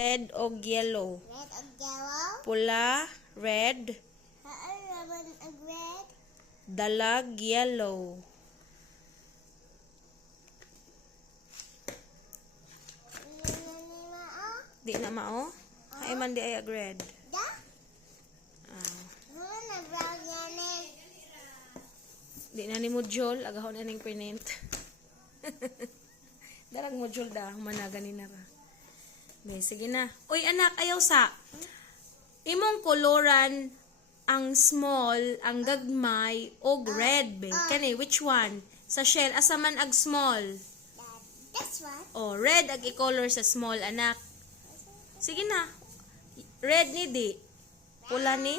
Red o yellow. Red o yellow. Pula, red. Naman ang red. Dalag, yellow. Di na mao? Ay man di ay ag red. Da? Na brown yan eh. Di na ni module, agahon na ning pinint. Darag module da, humanaga ni nara. Be, sige na. Uy anak, ayaw sa. Imong koloran ang small, ang gagmay, og red, be. Kani, which one? Sa shell, asa man ag small? This one. Oh, red ag i-color sa small, anak. Sige na. Red ni di. Pula ni?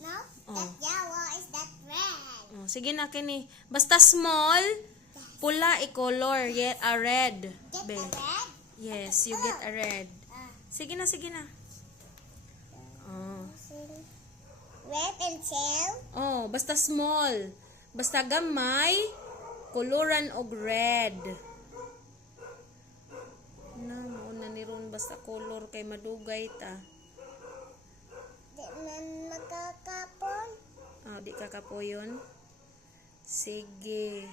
No, Oh. that yellow is that red. Oh, sige na, kini. Basta small, pula i-color. Yet a red. Get Be. a red? Yes, you get a red. Ah. Sige na, sige na. Oh. Red and tail? Oh, basta small. Basta gamay, koloran og red. Na, mauna ni ron basta color kay madugay ta. Di man makakapon? Ah, di ka kapoyon. Sige.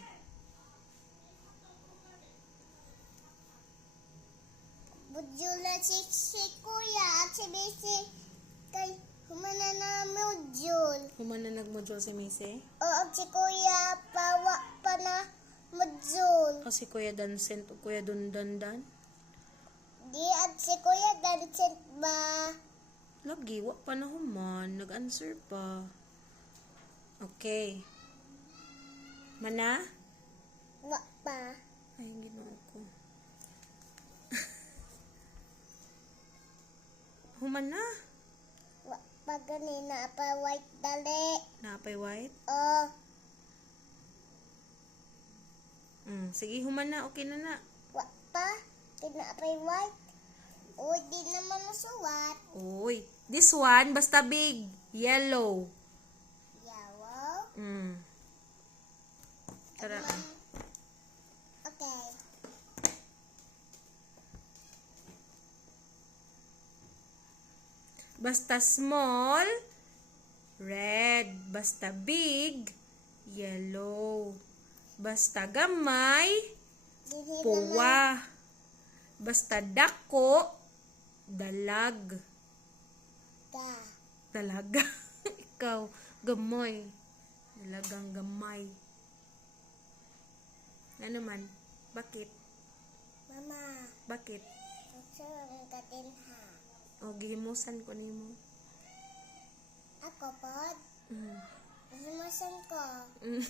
Budula si kuya at si Bisi kay humana na module. Humana nag-module si Mise. O at si kuya pawa pa na module. Kasi Kuya Dancent o Kuya Dundandan. Di at si kuya dancing ba? Lagi, wa pa na human. Nag-answer pa. Okay. Mana? Wa pa. Ay, ginoo ko. Human na. Wa pa ganina pa white dali. Napay white. O Sige, human na. Okay na na. wa pa. Kinapay white. O di naman nasuwat. Uy. This one, basta big. Yellow. Yellow. Tara. Okay. Basta small, red. Basta big, yellow. Basta gamay, Dili naman puwa. Basta dako, dalag. ka. Dalaga. Ikaw, gamay. Dalagang gamay. Ano man? Bakit? Mama, Bakit? masarang ka din ha. O, gihimusan ko nimo. Ako pod, Mm. nasimusan ko. Mm.